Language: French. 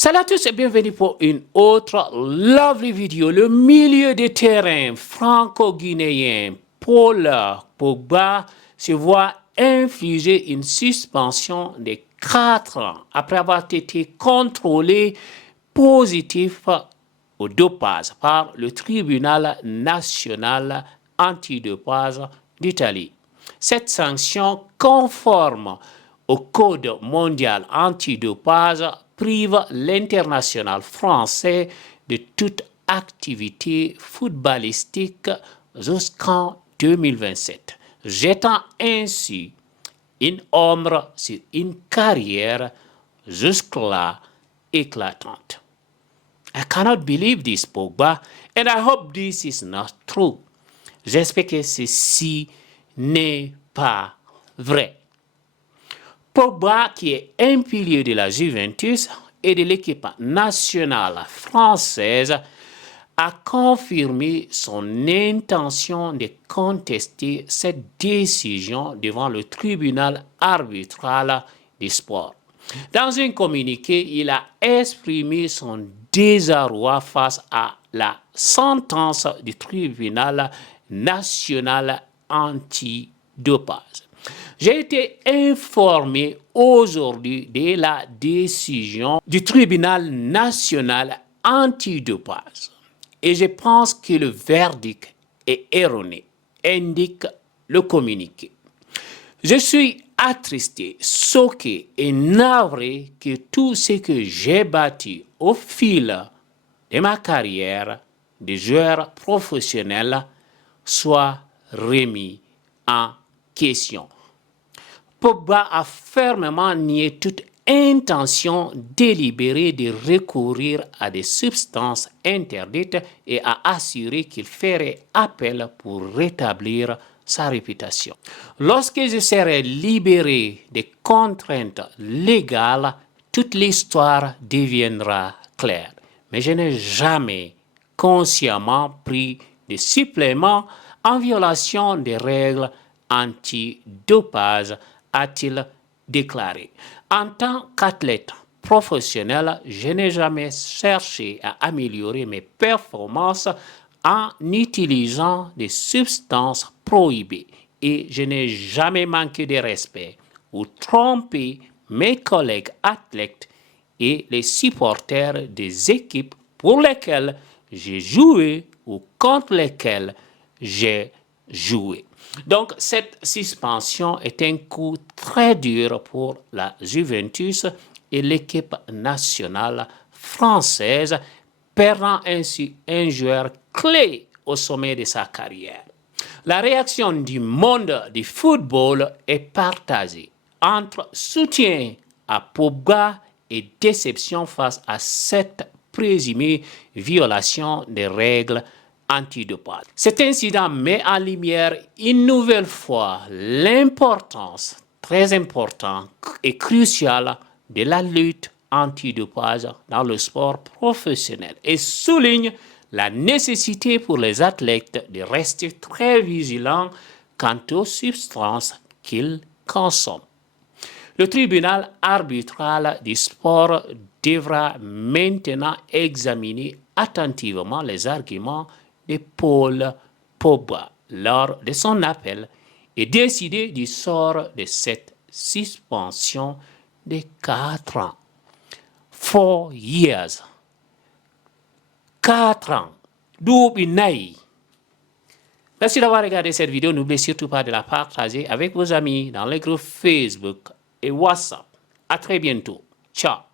Salut à tous et bienvenue pour une autre lovely vidéo. Le milieu de terrain franco-guinéen Paul Pogba se voit infliger une suspension de 4 ans après avoir été contrôlé positif au dopage par le tribunal national antidopage d'Italie. Cette sanction conforme au code mondial antidopage prive l'international français de toute activité footballistique jusqu'en 2027, jetant ainsi une ombre sur une carrière jusque-là éclatante. I cannot believe this, Pogba, and I hope this is not true. J'espère que ceci n'est pas vrai. Pogba, qui est un pilier de la Juventus et de l'équipe nationale française, a confirmé son intention de contester cette décision devant le tribunal arbitral du sport. Dans un communiqué, il a exprimé son désarroi face à la sentence du tribunal national antidopage. J'ai été informé aujourd'hui de la décision du tribunal national antidopage et je pense que le verdict est erroné, indique le communiqué. Je suis attristé, choqué et navré que tout ce que j'ai bâti au fil de ma carrière de joueur professionnel soit remis en question. Pogba a fermement nié toute intention délibérée de recourir à des substances interdites et a assuré qu'il ferait appel pour rétablir sa réputation. Lorsque je serai libéré des contraintes légales, toute l'histoire deviendra claire. Mais je n'ai jamais consciemment pris de suppléments en violation des règles antidopage, a-t-il déclaré. En tant qu'athlète professionnel, je n'ai jamais cherché à améliorer mes performances en utilisant des substances prohibées et je n'ai jamais manqué de respect ou trompé mes collègues athlètes et les supporters des équipes pour lesquelles j'ai joué ou contre lesquelles j'ai joué. Donc, cette suspension est un coup très dur pour la Juventus et l'équipe nationale française, perdant ainsi un joueur clé au sommet de sa carrière. La réaction du monde du football est partagée entre soutien à Pogba et déception face à cette présumée violation des règles antidopage. Cet incident met en lumière une nouvelle fois l'importance très importante et cruciale de la lutte antidopage dans le sport professionnel et souligne la nécessité pour les athlètes de rester très vigilants quant aux substances qu'ils consomment. Le tribunal arbitral du sport devra maintenant examiner attentivement les arguments de Paul Pogba lors de son appel et décider du sort de cette suspension de 4 ans. 4 years. 4 ans. Doubinaï. Merci d'avoir regardé cette vidéo. N'oubliez surtout pas de la partager avec vos amis dans les groupes Facebook et WhatsApp. À très bientôt. Ciao.